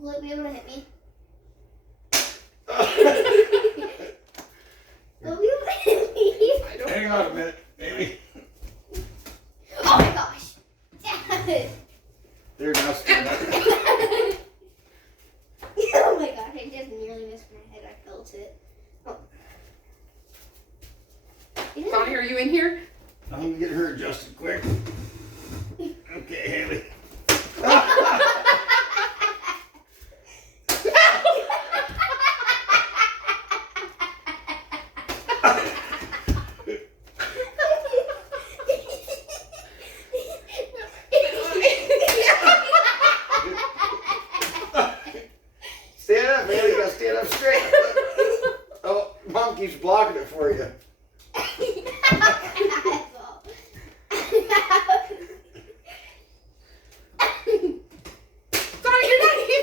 Will it be able to hit me? Will it be able to hit me? I don't Hang know. on a minute, maybe. Oh my gosh. Dad. There, now stand up. Oh my gosh, I just nearly missed my head. I felt it. Oh. Bonnie, are you in here? I'm gonna get her adjusted quick. Okay, Haley. Stand up, Haley. You gotta stand up straight. Oh, Mom keeps blocking it for you. Bonnie, you're not even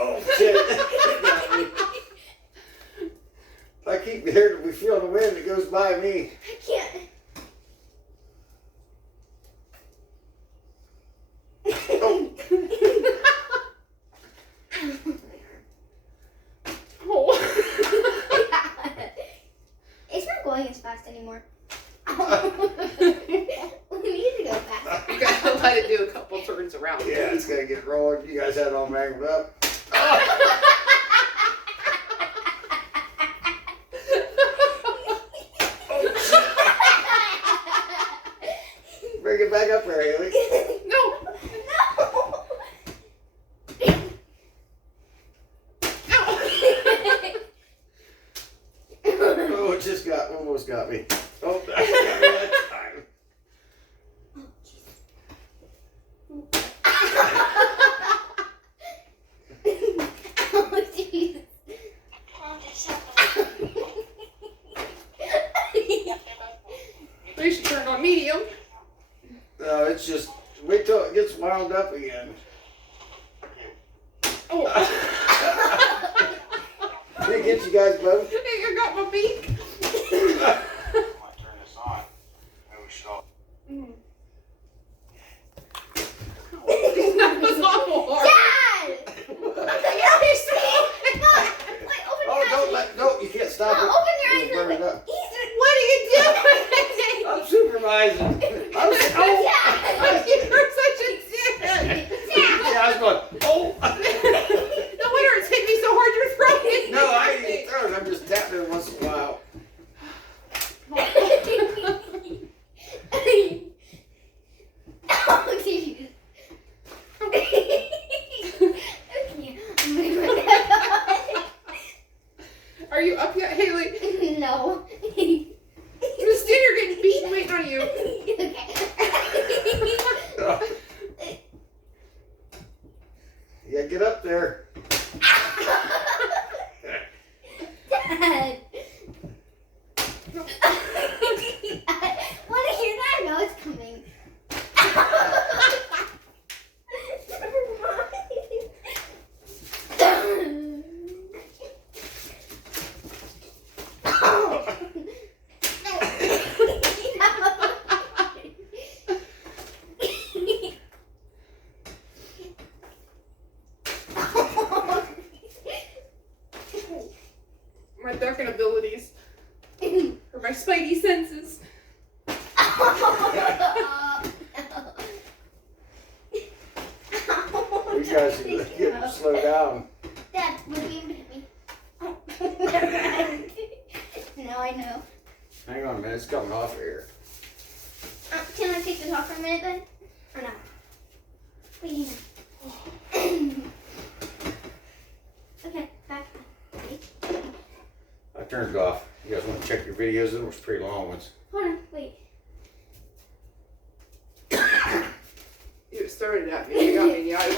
Oh, shit. I keep hearing, we feel the wind that goes by me. I can't. Oh. It's not going as fast anymore. We need to go faster. You gotta let it do a couple turns around. Yeah, it's gonna get rolling. You guys had it all mangled up. Bring it back up there, Haley. No. Oh, it just almost got me. Oh, that got me that time. Oh, jeez. You should turn on medium. No, it's just, wait till it gets wound up again. Oh. Did it get you guys both? You got my beak. That was awful hard. Dad! Wait, open Oh, your eyes. no, you can't stop No, it. open your eyes. It'll burn it up. What are you doing? I'm supervising. You're such a dick. Yeah, I was going, oh. No wonder it's hit me so hard you're throwing it. No, I ain't even throwing it. I'm just tapping it once in a while. Oh, jeez. Are you up yet, Haley? No. Christine, you're getting beat waiting on you. Yeah, get up there. Dad. Want to hear that? I know it's coming. My ducking abilities. Or my spidey senses. You guys should get him slow down. Dad, will you be able to hit me? Oh, never mind. Now I know. Hang on a minute, it's coming off here. Can I take this off for a minute then? Or not? Wait, hang on. Okay, back. Wait. I turned it off. You guys want to check your videos? Those were pretty long ones. Hold on, wait. You just threw it at me. You got me in the eye.